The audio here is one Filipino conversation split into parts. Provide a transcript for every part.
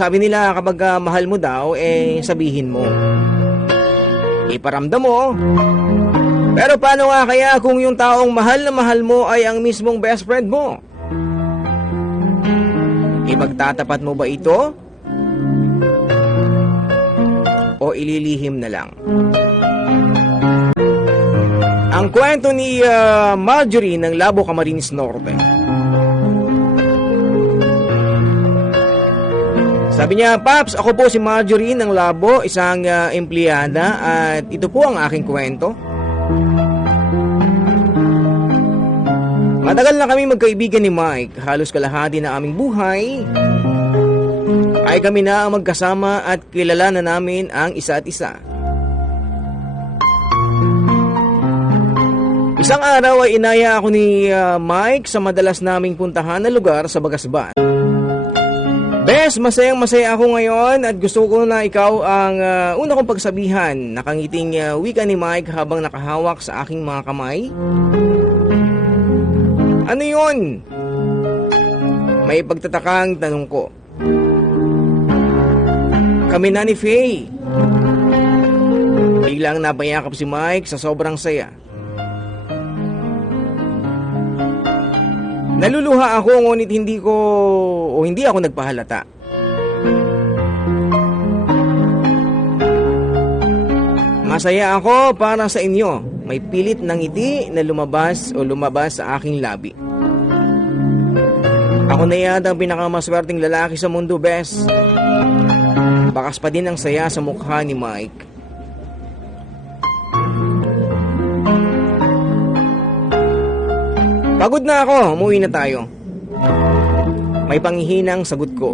sabi nila kapag ah, mahal mo daw, eh sabihin mo. Iparamdam mo. Pero paano nga kaya kung yung taong mahal na mahal mo ay ang mismong best friend mo? Ipagtatapat mo ba ito? O ililihim na lang? Ang kwento ni ah, Marjorie ng Labo Camarines Norte. Sabi niya, Paps, ako po si Marjorie ng Labo, isang ah, empleyada at ito po ang aking kwento. Matagal na kami magkaibigan ni Mike, halos kalahati na aming buhay. Ay kami na ang magkasama at kilala na namin ang isa't isa. Isang araw ay inaya ako ni ah, Mike sa madalas naming puntahan na lugar sa Bagasban. Bes, masayang masaya ako ngayon at gusto ko na ikaw ang ah, una kong pagsabihan. Nakangiting ah, wika ni Mike habang nakahawak sa aking mga kamay. Ano yun? May pagtatakang tanong ko. Kami na ni Faye. Biglang napayakap si Mike sa sobrang saya. Naluluha ako ngunit hindi ko o hindi ako nagpahalata. Masaya ako para sa inyo. May pilit ng ngiti na lumabas o lumabas sa aking labi. Ako na yata ang pinakamaswerteng lalaki sa mundo, bes. Bakas pa din ang saya sa mukha ni Mike. Pagod na ako, umuwi na tayo. May panghihinang sagot ko.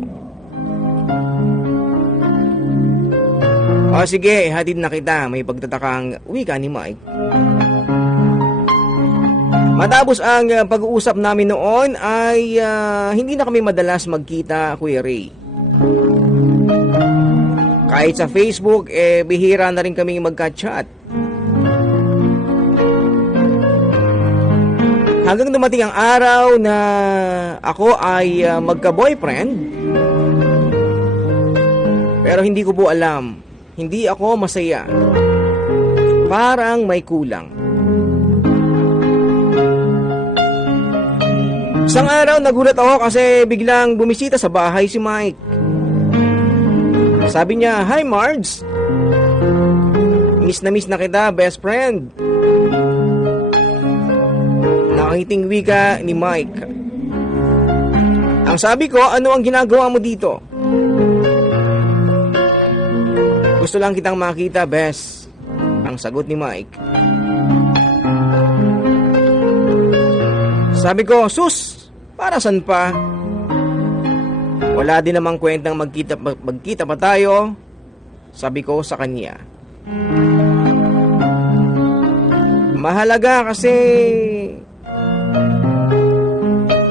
O sige, hatid na kita, may pagtatakang wika ni Mike. Matapos ang uh, pag-uusap namin noon ay uh, hindi na kami madalas magkita, Kuya Ray. Kahit sa Facebook, eh bihira na rin kami magka-chat. Hanggang dumating ang araw na ako ay uh, magka-boyfriend. Pero hindi ko po alam, hindi ako masaya. Parang may kulang. Isang araw nagulat ako kasi biglang bumisita sa bahay si Mike. Sabi niya, Hi Marge! Miss na miss na kita, best friend. Nakangiting wika ni Mike. Ang sabi ko, ano ang ginagawa mo dito? Gusto lang kitang makita, bes. Ang sagot ni Mike. Sabi ko, sus, para san pa? Wala din namang kwentang magkita, magkita pa tayo. Sabi ko sa kanya. Mahalaga kasi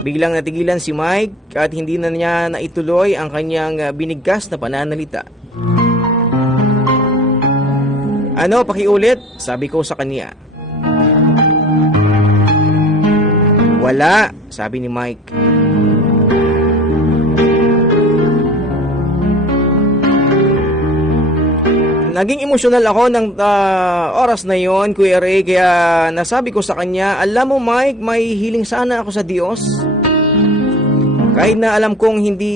Biglang natigilan si Mike at hindi na niya naituloy ang kanyang ah, binigkas na pananalita. Ano, pakiulit? Sabi ko sa kanya. Wala, sabi ni Mike. Naging emosyonal ako ng ah, oras na yon, Kuya Ray, kaya nasabi ko sa kanya, alam mo Mike, may hiling sana ako sa Diyos. Kahit na alam kong hindi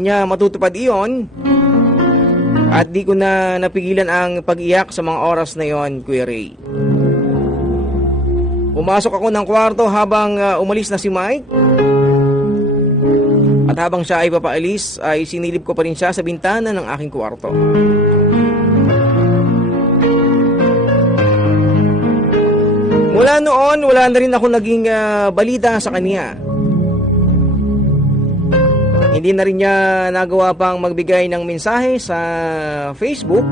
niya matutupad iyon, at di ko na napigilan ang pag-iyak sa mga oras na yon, Kuya Ray. Pumasok ako ng kwarto habang ah, umalis na si Mike. At habang siya ay papaalis, ay sinilip ko pa rin siya sa bintana ng aking kwarto. Noon, wala na rin ako naging ah, balita sa kanya. Hindi na rin niya nagawa pang magbigay ng mensahe sa Facebook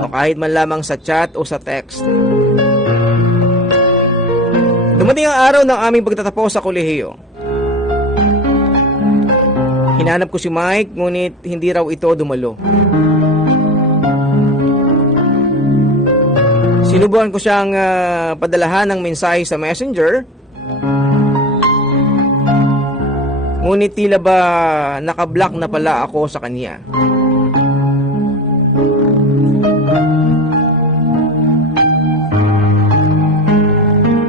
o kahit man lamang sa chat o sa text. Dumating ang araw ng aming pagtatapos sa kolehiyo. Hinanap ko si Mike ngunit hindi raw ito dumalo. Sinubukan ko siyang ah, padalahan ng mensahe sa messenger Ngunit tila ba nakablock na pala ako sa kanya.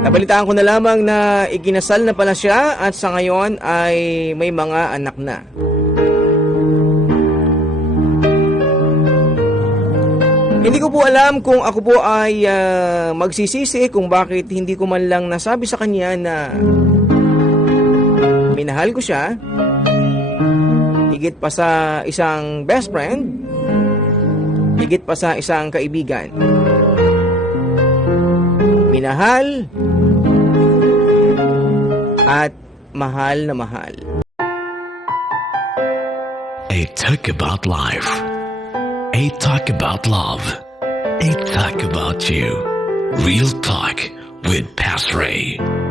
Nabalitaan ko na lamang na ikinasal na pala siya at sa ngayon ay may mga anak na. Hindi ko po alam kung ako po ay ah, magsisisi kung bakit hindi ko man lang nasabi sa kanya na minahal ko siya. Higit pa sa isang best friend. Higit pa sa isang kaibigan. Minahal at mahal na mahal. A talk about life. A talk about love. A talk about you. Real talk with Pastor Ray.